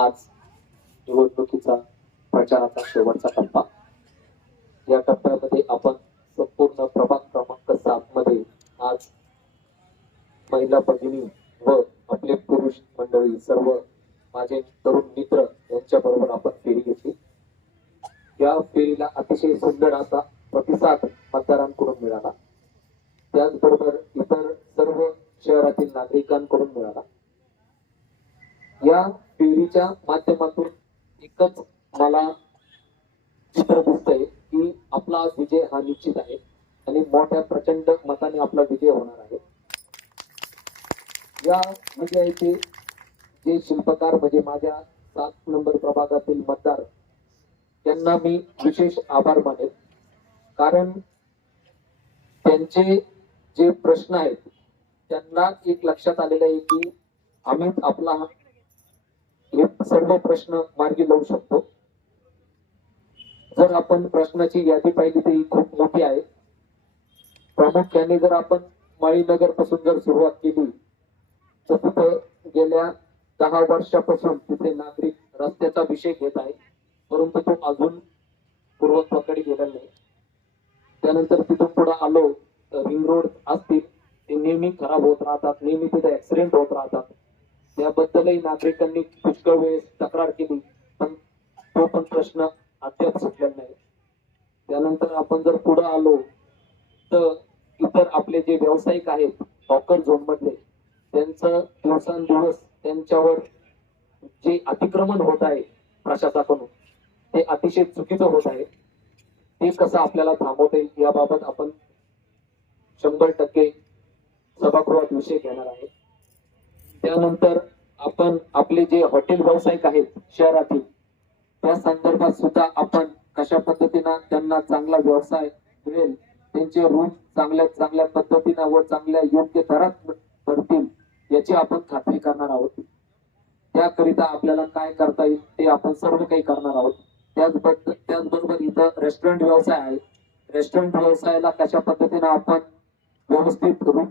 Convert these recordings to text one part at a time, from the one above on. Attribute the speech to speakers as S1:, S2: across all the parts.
S1: आज निवडणुकीचा प्रचाराचा शेवटचा टप्पा या टप्प्यामध्ये आपण संपूर्ण प्रभाग क्रमांक सात मध्ये आज महिला भगिनी व आपले पुरुष मंडळी सर्व माझे तरुण मित्र यांच्या बरोबर आपण फेरी घेतली या फेरीला अतिशय सुंदर असा प्रतिसाद मतदारांकडून मिळाला त्याचबरोबर इतर सर्व शहरातील नागरिकांकडून मिळाला या फेरीच्या माध्यमातून एकच मला चित्र दिसतंय की आपला विजय हा निश्चित आहे आणि मोठ्या प्रचंड मताने आपला विजय होणार आहे या विजयाचे जे शिल्पकार म्हणजे माझ्या सात नंबर प्रभागातील मतदार त्यांना मी विशेष आभार मानेल कारण त्यांचे जे प्रश्न आहेत त्यांना एक लक्षात आलेलं आहे की अमित आपला हा सर्व प्रश्न मार्गी लावू शकतो जर आपण प्रश्नाची यादी पाहिली तर खूप मोठी आहे प्रामुख्याने जर आपण माळीनगर पासून जर सुरुवात केली तर तिथं गेल्या दहा वर्षापासून तिथे नागरिक रस्त्याचा विषय घेत आहे परंतु तो अजून पूर्वत्वाकडे गेला नाही त्यानंतर तिथून पुढे आलो तर रिंग रोड असतील ते नेहमी खराब होत राहतात नेहमी तिथे ऍक्सिडेंट होत राहतात त्याबद्दलही नागरिकांनी पुष्कळ वेळेस तक्रार केली पण तो पण प्रश्न अद्याप सुटला नाही त्यानंतर आपण जर पुढे आलो तर इतर आपले जे व्यावसायिक आहेत हॉकर झोन मधले त्यांचं दिवसांदिवस त्यांच्यावर जे अतिक्रमण होत आहे प्रशासनाकडून ते अतिशय चुकीचं होत आहे ते कसं आपल्याला थांबवता येईल याबाबत आपण शंभर टक्के सभागृहात विषय घेणार आहे त्यानंतर आपण आपले जे हॉटेल व्यावसायिक आहेत शहरातील त्या संदर्भात सुद्धा आपण कशा पद्धतीनं त्यांना चांगला व्यवसाय मिळेल त्यांचे रूम चांगल्या चांगल्या पद्धतीनं व चांगल्या योग्य दरात पडतील याची आपण खात्री करणार आहोत त्याकरिता आपल्याला काय करता येईल ते आपण सर्व काही करणार आहोत त्याचबद्दल त्याचबरोबर इथं रेस्टॉरंट व्यवसाय आहे रेस्टॉरंट व्यवसायाला कशा पद्धतीनं आपण व्यवस्थित रूम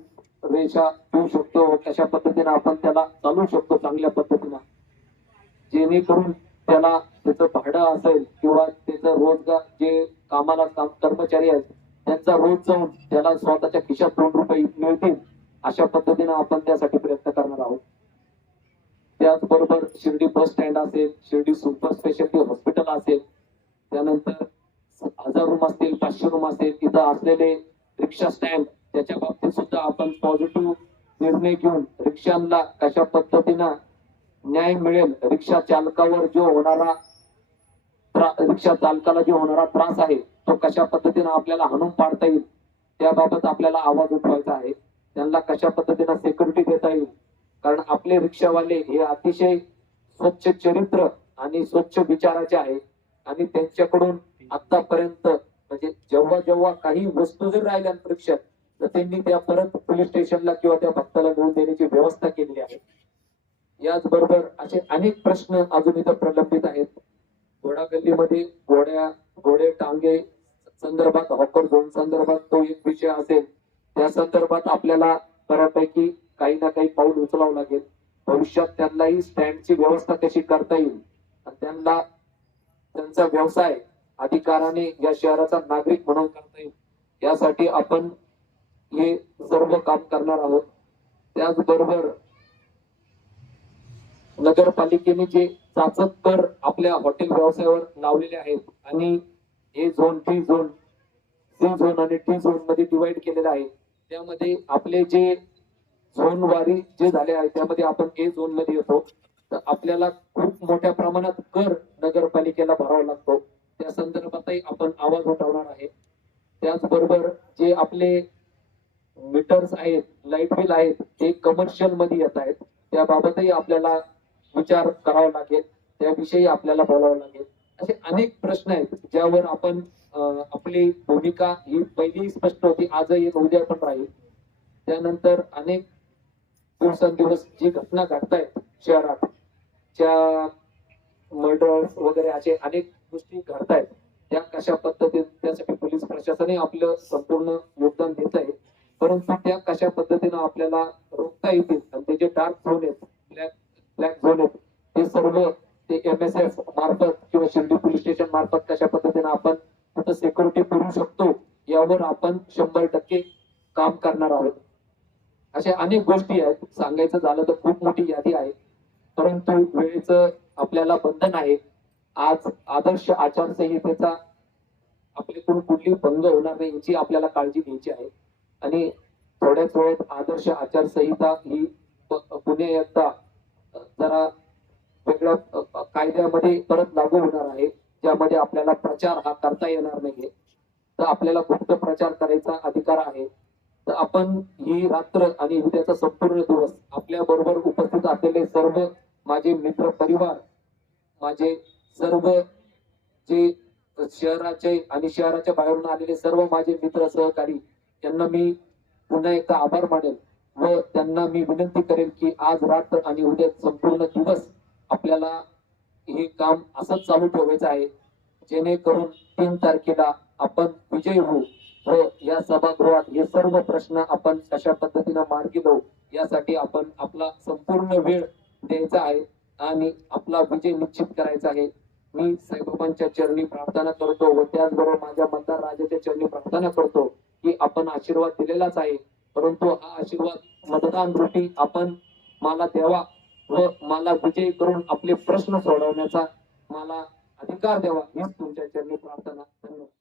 S1: रेषा पिऊ शकतो कशा पद्धतीने आपण त्याला चालू शकतो चांगल्या पद्धतीनं जेणेकरून त्याला त्याचं भाडं असेल किंवा त्याचं रोजगार जे कामाला काम कर्मचारी आहेत त्यांचा रोज जाऊन त्याला स्वतःच्या खिशात दोन रुपये मिळतील अशा पद्धतीने आपण त्यासाठी प्रयत्न करणार आहोत त्याचबरोबर शिर्डी बस स्टँड असेल शिर्डी सुपर स्पेशालिटी हॉस्पिटल असेल त्यानंतर हजार रूम असतील पाचशे रूम असतील इथं असलेले रिक्षा स्टँड त्याच्या बाबतीत सुद्धा आपण पॉझिटिव्ह निर्णय घेऊन रिक्षांना कशा पद्धतीनं न्याय मिळेल रिक्षा चालकावर जो होणारा रिक्षा चालकाला जो होणारा त्रास आहे तो कशा पद्धतीनं आपल्याला हाणून पाडता येईल त्याबाबत आपल्याला आवाज उठवायचा आहे त्यांना कशा पद्धतीनं सिक्युरिटी देता येईल कारण आपले रिक्षावाले हे अतिशय स्वच्छ चरित्र आणि स्वच्छ विचाराचे आहे आणि त्यांच्याकडून आतापर्यंत म्हणजे जेव्हा जेव्हा काही वस्तू जर राहिल्या परीक्षेत तर त्यांनी त्या परत पोलीस स्टेशनला किंवा त्या भक्ताला मिळून देण्याची व्यवस्था केलेली आहे याचबरोबर असे अनेक प्रश्न अजून इथं प्रलंबित आहेत घोडा गल्लीमध्ये घोड्या घोडे टांगे संदर्भात हॉकर झोन संदर्भात तो एक विषय असेल त्या संदर्भात आपल्याला बऱ्यापैकी काही ना काही पाऊल उचलावं लागेल भविष्यात त्यांनाही स्टँडची व्यवस्था कशी करता येईल आणि त्यांना त्यांचा व्यवसाय अधिकाराने या शहराचा नागरिक म्हणून करता येईल यासाठी आपण हे सर्व काम करणार आहोत त्याचबरोबर नगरपालिकेने जे चाचत कर आपल्या हॉटेल व्यवसायावर लावलेले आहेत आणि हे zone T zone C zone आणि टी झोन मध्ये डिवाइड केलेलं आहे त्यामध्ये आपले जे झोन वारी जे झाले आहे त्यामध्ये आपण ए झोन मध्ये येतो तर आपल्याला खूप मोठ्या प्रमाणात कर नगरपालिकेला भरावा लागतो त्या संदर्भातही आपण आवाज उठवणार आहे त्याचबरोबर जे आपले मीटर्स आहेत लाईट बिल आहेत ते कमर्शियल मध्ये येत आहेत त्याबाबतही आपल्याला विचार करावा लागेल त्याविषयी आपल्याला बोलावं लागेल असे अनेक प्रश्न आहेत ज्यावर आपण आपली भूमिका ही पहिली स्पष्ट होती आजही उद्या पण राहील त्यानंतर अनेक दिवसांदिवस जी घटना घडतायत शहरात ज्या मर्डर्स वगैरे असे अनेक गोष्टी घडतायत त्या कशा पद्धतीने त्यासाठी पोलीस प्रशासनही आपलं संपूर्ण योगदान देत आहे परंतु त्या कशा पद्धतीनं आपल्याला रोखता येतील म्हणजे जे डार्क झोन आहेत ब्लॅक ब्लॅक झोन आहेत ते सर्व ते एम एस एफ मार्फत किंवा शिर्डी पोलीस स्टेशन मार्फत कशा पद्धतीनं आपण तिथं सिक्युरिटी पुरू शकतो यावर आपण शंभर टक्के काम करणार आहोत अशा अनेक गोष्टी आहेत सांगायचं झालं तर खूप मोठी यादी आहे परंतु वेळेचं आपल्याला बंधन आहे आज आदर्श आचारसंहितेचा आपल्याकडून कुठली भंग होणार नाही याची आपल्याला काळजी घ्यायची आहे आणि थोड्याच वेळेत आदर्श आचारसंहिता ही पुणे यंदा जरा वेगळ्या कायद्यामध्ये परत लागू होणार आहे ज्यामध्ये आपल्याला प्रचार हा करता येणार नाहीये तर आपल्याला गुप्त प्रचार करायचा अधिकार आहे तर आपण ही रात्र आणि उद्याचा संपूर्ण दिवस आपल्या बरोबर उपस्थित असलेले सर्व माझे मित्र परिवार माझे सर्व जे शहराचे आणि शहराच्या बाहेरून आलेले सर्व माझे मित्र सहकारी त्यांना मी पुन्हा एकदा आभार मानेल व त्यांना मी विनंती करेल की आज रात्र आणि उद्या संपूर्ण दिवस आपल्याला हे काम असंच चालू ठेवायचं आहे जेणेकरून तीन तारखेला आपण विजयी होऊ व या सभागृहात हे सर्व प्रश्न आपण कशा पद्धतीनं मार्गी लावू यासाठी आपण आपला संपूर्ण वेळ द्यायचा आहे आणि आपला विजय निश्चित करायचा आहे मी साईबाबांच्या चरणी प्रार्थना करतो व त्याचबरोबर माझ्या मतदार राजाच्या चरणी प्रार्थना करतो की आपण आशीर्वाद दिलेलाच आहे परंतु हा आशीर्वाद मतदान रूपी आपण मला द्यावा व मला विजयी करून आपले प्रश्न सोडवण्याचा मला अधिकार द्यावा हीच तुमच्या चरणी प्रार्थना धन्यवाद